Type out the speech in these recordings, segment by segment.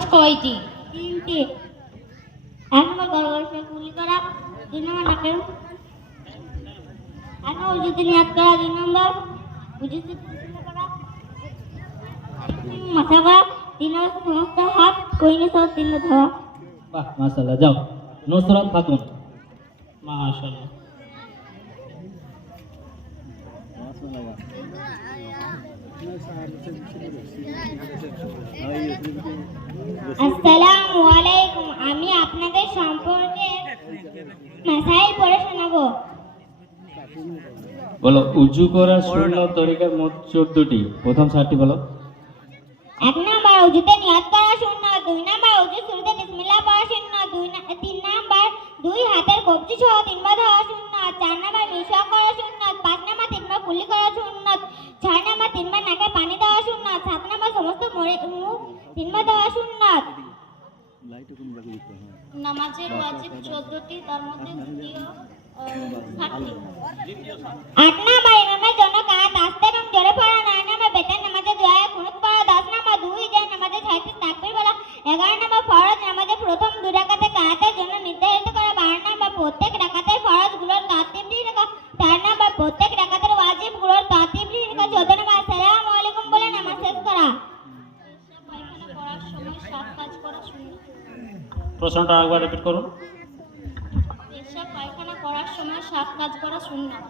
ফরজ কয়টি তিনটি। এক নম্বর গর্ভবর্ষে কুলি করা দুই নম্বর নাকের এক নম্বর উজুতে নিয়াত করা দুই নম্বর। উজুতে মাথা করা তিন নম্বর সমস্ত হাত কইনে সহ তিন ধরা। বাহ মাশাআল্লাহ যাও। নুসরাত খাতুন মাশাআল্লাহ। আসসালামু আলাইকুম। আমি আপনাদের সম্পর্কে মাসাইল পড়ে শোনাবো। বলো উজু করার সুন্নত তরিকার মোট চোদ্দটি। প্রথম সাতটি বলো। এক নাম্বার উজুতে নিয়ত করা সুন্নাত দুই নাম্বার উজু শুরুতে বিসমিল্লাহ পড়া সুন্নাত দুই তিন নাম্বার দুই হাতের কবজি সহ তিনবার ধরা সুন্নাত চার নাম্বার মিশা করা সুন্নাত পাঁচ নাম্বার তিনবার কুলি করা নাম্বার তিনবার নাকে পানি দেওয়া সুন্নাত সাত নাম্বার সমস্ত মুখ তিনবার দেওয়া সুন্নাত নামাজের ওয়াজিব তার মধ্যে দ্বিতীয় আট নাম্বার জন্য পড়া নামাজে দোয়া পড়া দুই যায় নামাজে বলা, এগারো নাম্বার ফরজ, নামাজে প্রথম দুই রাকাতে কাতের জন্য নির্ধারিত করা, বারো নাম্বার প্রত্যেক রাকাতের ফরজগুলোর তাতিবলি রেখা, চার নাম্বার প্রত্যেক রাকাতের সময় সাত কাজ করা শুনুন প্রশ্নটা একবার রিপিট করুন। পেশাব পায়খানা করার সময় সাত কাজ করা সুন্নাত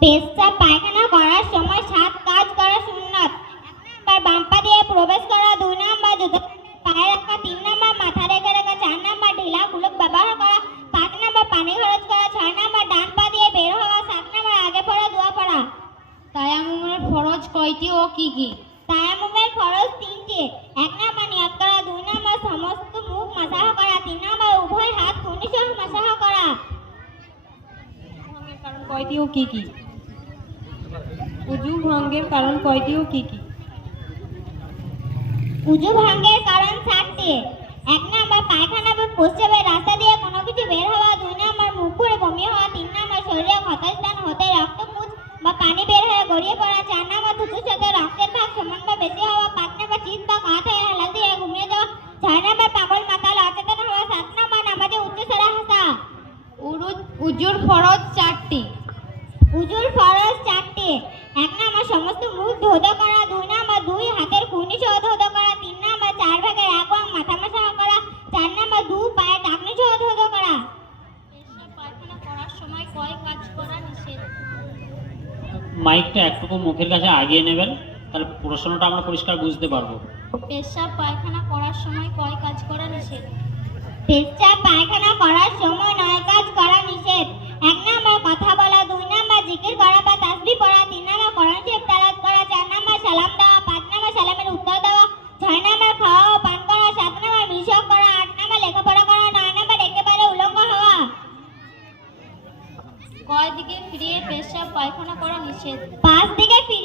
পেশাব পায়খানা করার সময় সাত কাজ করা সুন্নাত এক নাম্বার বাম দিয়ে প্রবেশ করা দুই নাম্বার জুতো পায়ে রাখা তিন নাম্বার মাথা রেখে রাখা চার নাম্বার ঢিলা কুলক ব্যবহার করা পাঁচ নাম্বার পানি খরচ করা ছয় নাম্বার ডান পা দিয়ে বের হওয়া সাত নাম্বার আগে পড়া দোয়া পড়া। তায়াম্মুমের ফরজ কয়টি ও কি কি? তায়াম্মুমের ফরজ তিনটি এক নাম্বার নিয়ত করা দুই নাম্বার সমস্ত মুখ মাসাহ করা তিন নাম্বার উভয় হাত কুনিসহ মাসাহ করা কারণ কয়টি ও কি কি উজু ভঙ্গের কারণ কয়টি ও কি কি উজু ভাঙ্গের কারণ চারটি এক নাম্বার পায়খানা বা প্রস্রাবের রাস্তা দিয়ে কোনো কিছু বের হওয়া দুই নাম্বার মুখ করে বমি হওয়া তিন নাম্বার শরীরে ক্ষতস্থান হতে রক্ত মুচ বা পানি বের হয়ে গড়িয়ে পড়া চার নাম্বার থুতুর সাথে রক্তের ভাগ সমান বা বেশি হওয়া দিয়ে ঘুমিয়ে যাওয়া ছয় নাম্বার পাগল মাতাল অচেতন হওয়া সাত নাম্বার নামাজে উচ্চ স্বরে হাসা উরুজ উজুর ফরজ চারটি উজুর ফরজ চারটি এক নাম্বার সমস্ত মুখ ধোদা করা দুই নাম্বার দুই হাতের কুনি সহ ধোদা করা তিন নাম্বার চার ভাগের এক ভাগ মাথা মাসা করা চার নাম্বার দু পায়ে সহ করা পায়খানা করার সময় কয় কাজ করা নিষেধ মাইকটা একটুকু মুখের কাছে আগিয়ে নেবেন। তাহলে প্রশ্নটা আমরা পরিষ্কার বুঝতে পারব। পেশাব পায়খানা করার সময় কয় কাজ করা নিষেধ? পেশাব পায়খানা করার সময় নয় কাজ করা নিষেধ। এক নাম্বার কথা বলা দুই নাম্বার জিকির করা বা তাসবিহ পড়া তিন নাম্বার কোরআন শরীফ তেলাওয়াত করা চার নাম্বার সালাম দেওয়া পাঁচ নাম্বার সালামের উত্তর দেওয়া ছয় নাম্বার খাওয়া ও পান করা সাত নাম্বার মিশক করা আট নাম্বার লেখাপড়া করা নয় নাম্বার একেবারে উলঙ্গ হওয়া। কয় দিকে ফিরিয়ে পেশাব পায়খানা করা নিষেধ? পাঁচ দিকে ফিরিয়ে